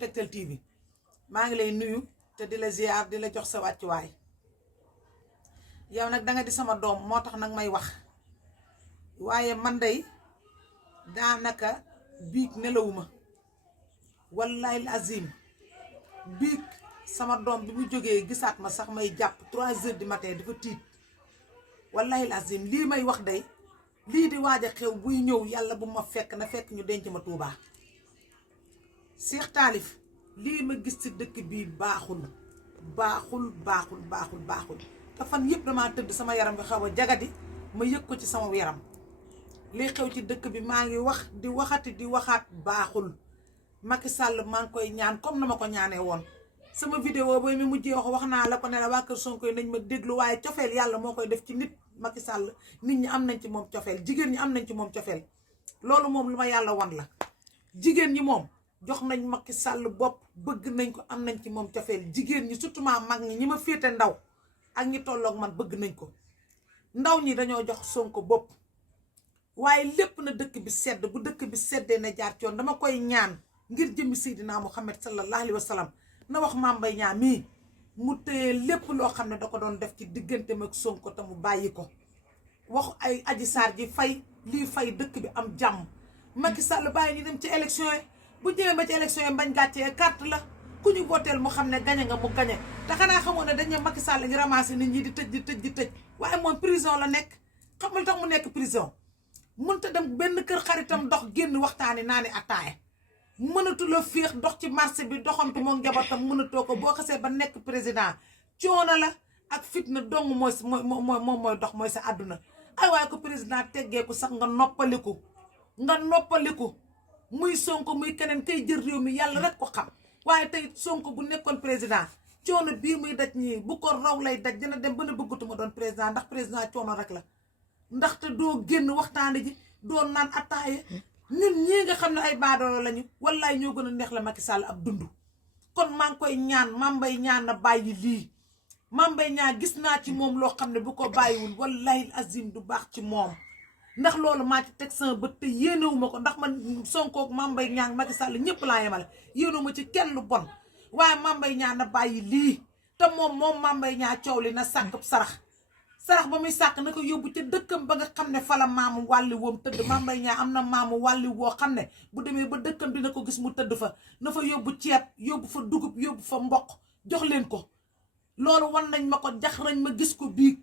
Tektal TV maa ngi lay nuyu te di la ziar di la jox sa wàccuwaay yow nag danga di sama doom moo tax nag may wax waaye man day daanaka biig nelawuma wallahi azim biig sama doom bi mu jógee gisaat ma sax may jàpp 3 heures du matin dafa tiit wallahi azim lii may wax day lii di waaj a xew buy ñëw yàlla bu ma fekk na fekk ñu denc ma Tuubaa Cheikh Talif lii ma gis ci dëkk bii baaxul te fan yëpp damaa tëdd sama yaram bi xaw a jagadi ma yëg ko ci sama yaram lii xew ci dëkk bi maa ngi wax di waxati di waxaat baaxul Macky Sall maa ngi koy ñaan comme na ma ko ñaanee woon sama vidéo booy mi mujjee wax naa la ko ne la waa kër Sonko yi nañ ma déglu waaye cofeel yàlla moo koy def ci nit Macky Sall nit ñi am nañ ci moom cofeel jigéen ñi am nañ ci moom cofeel loolu moom lu ma yàlla wan la jigéen ñi moom jox nañ Macky Sall bopp bëgg nañ ko am nañ ci moom cofeel jigéen ñi surtout mag ñi ma féete ndaw ak ñi tolloog man bëgg nañ ko ndaw ñi dañoo jox Sonko bopp waaye lépp na dëkk bi sedd bu dëkk bi seddee na jaar ci yoon dama koy ñaan ngir jëmmi Seydina Muhammad sallallahu alayhi wa sallam na wax Mame Mbaye Niang mii mu téye lépp loo xam ne da ko doon def ci digganteem ak Sonko te mu bàyyi ko wax ay Adji Sarr ji fay lii fay dëkk bi am jàmm Macky Sall bàyyi ñu dem ci élection yi bu ñëwee ba ci élection yi bañ gàccee carte la ku ñu booteel mu xam ne gañe nga mu gañe te xanaa xamoon ne dañ ne Macky Sall ngi ramassé nit ñi di tëj waaye moom prison la nekk xamul tax mu nekk prison mënta dem benn kër xaritam dox génn waxtaani naa ni attaaye mënatu la féex dox ci marché bi doxantu moo njabootam mënatoo ko boo xasee ba nekk président coono la ak fitna dong mooy dox mooy sa àdduna ay waaye ko président teggeeku sax nga noppaliku muy Sonko muy keneen kay jël réew mi yàlla rek ko xam waaye tey Sonko bu nekkoon président coono bii muy daj ñii bu ko raw lay daj dina dem ba ne bëggatuma doon président ndax président coono rek la ndaxte doo génn waxtaane ji doo naan attaaye ñun ñii nga xam ne ay baadoolo lañu wallaay ñoo gën a neex la Macky Sall ab dund kon maa ngi koy ñaan Mame Mbaye Niang na bàyyi lii Mame Mbaye Niang gis naa ci moom loo xam ne bu ko bàyyiwul wallahi azim du baax ci moom ndax loolu maa ci teg sama bët te yéenewuma ko ndax man Sonko ak Mame Mbaye Niang Macky Sall ñëpp laa yemale yéenewuma ci kenn lu bon waaye Mame Mbaye Niang na bàyyi lii te moom Mame Mbaye Niang coow li na sàkk sarax ba muy sàkk na ko yóbbu ca dëkkam ba nga xam ne fala maamu wàlli woom tëdd Mame Mbaye Niang am na maamu wàlli woo xam ne bu demee ba dëkkam dina ko gis mu tëdd fa na fa yóbbu ceeb yóbbu fa dugub yóbbu fa mboq jox leen ko loolu wan nañ ma ko jax rañ ma gis ko biig